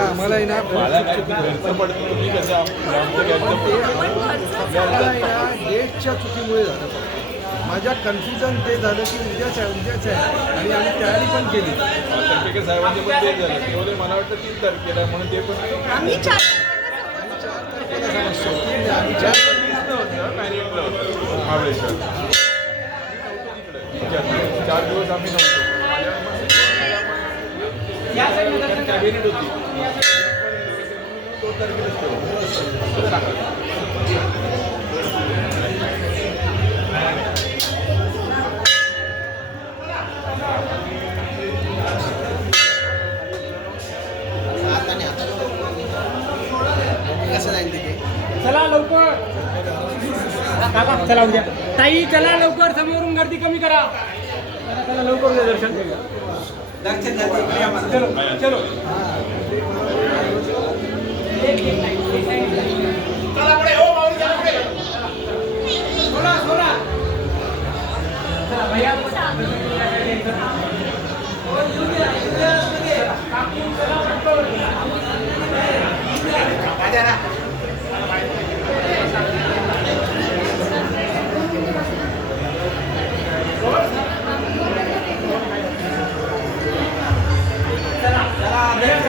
आम्हालाही ना डेटच्या चुकीमुळे झालं. माझ्या कन्फ्युजन ते झालं की उद्याच आहे आणि आम्ही तयारी पण केली. साहेबांचे पण ते झालं तेवढे मला वाटतं 3 तारखेला म्हणून ते पण आम्ही 4 महाबळेश्वर 4 दिवस आम्ही नव्हतो. कॅबिनेट होती 2 तारखेला. चला लवकर चला उद्या ताई चला लवकर समोरून गर्दी कमी करा. चला लवकर उद्या दर्शन करूया. चलो